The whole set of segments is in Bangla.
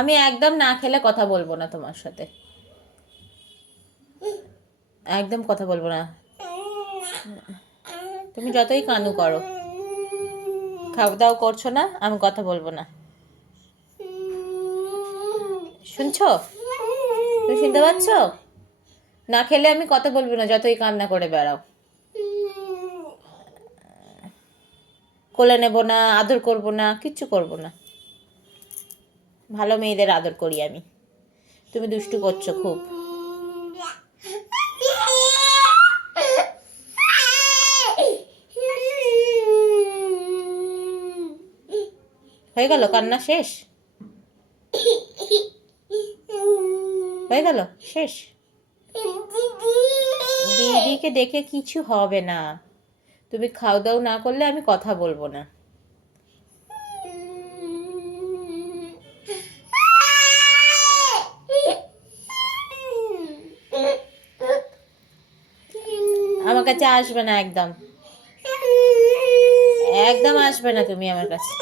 আমি একদম না খেলে কথা বলবো না তোমার সাথে, একদম কথা বলবো না। তুমি যতই কানু করো, খাওয়া দাওয়া করছো না, আমি কথা বলবো না। শুনছো? তুমি শুনতে পাচ্ছ? না খেলে আমি কথা বলবো না, যতই কান্না করে বেড়াও। কোলে নেবো না, আদর করবো না, কিচ্ছু করবো না। ভালো মেয়েদের আদর করি আমি। তুমি দুষ্টু করছো খুব। হয়ে গেল কান্না শেষ? হয়ে গেল শেষ? দিদিকে দেখে কিছু হবে না। তুমি খাওয়া দাওয়া না করলে আমি কথা বলবো না। আমার কাছে আসবে না একদম, একদম আসবে না তুমি আমার কাছে।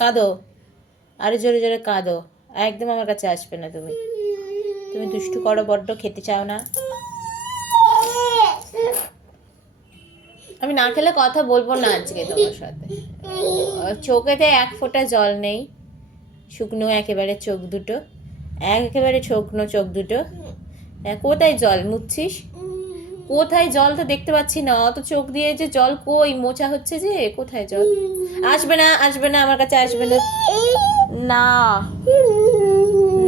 কাঁদো, আরো জোরে জোরে কাঁদো। একদম আমার কাছে আসবে না তুমি। তুমি দুষ্টু করো বড্ড, খেতে চাও না। আমি না খেলে কথা বলবো না আজকে তোমার সাথে। চোখেতে এক ফোঁটা জল নেই, শুকনো একেবারে চোখ দুটো, একেবারে শুকনো চোখ দুটো। কোথায় জল মুছছিস? কোথায় জল তো দেখতে পাচ্ছি না, অত চোখ দিয়ে যে জল কই মোছা হচ্ছে যে, কোথায় জল? আসবে না, আসবে না আমার কাছে, আসবে না। না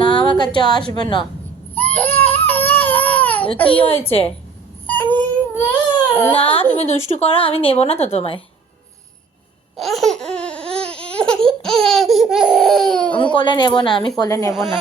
না, আমার কাছে আসবে না। কি হয়েছে? না, তুমি দুষ্টু করো, আমি নেবো না তো তোমায়। আমি কোলে নেবো না, আমি কোলে নেবো না।